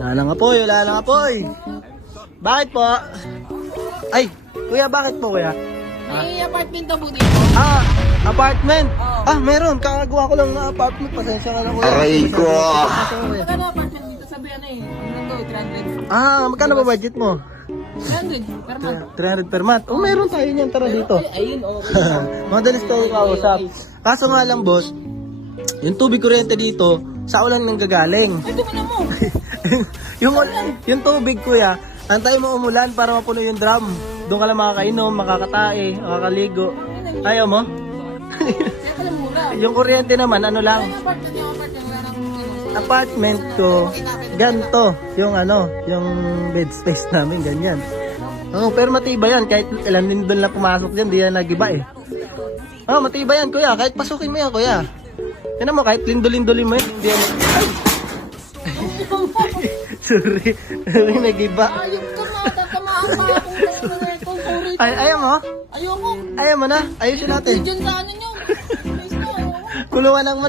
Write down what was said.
Wala nang apoy, wala nang apoy. Bakit po? Ay, kuya, bakit po kuya? May apartment na po dito. Ah, apartment. Oo. Ah, meron. Kakagawa ko lang ng apartment. Pasensya ka na kuya. Aray ko. Magkano apartment dito? Sabi ano eh. Ano to, 300. Ah, magkano ba budget mo? 300 per month. 300 per month. Oh, meron tayo niyan. Tara dito. Ayun, okay. Madalis tayo kausap. Kaso nga lang, boss, yung tubig kuryente dito, sa ulan nang gagaling. Ay, tumina mo. yung tubig, kuya, antay mo umulan para mapuno yung drum. Doon ka lang makakainom, makakatae, makakaligo. Ayaw mo? Kaya pala mura. Yung kuryente naman, ano lang, Yung apartment, wala nang ano. apartment ko, ganto, yung yung bed space namin, ganyan. Oh, pero matibay yan, kahit ilan din doon lang pumasok dyan, di yan nagiba eh. Oh, matibay yan, kuya, kahit pasukin mo yan, kuya. Yan mo, kahit lindol-lindolin mo yan, hindi yan. Ay! Sorry, nagiba. Ayun ka na, tatamaan pa akong sorry. Ay, ayaw mo? Ayoko. Ayaw mo na? Ayusin natin. Diyan sa ano nyo. Please na, ayoko. Kulungan ng manok.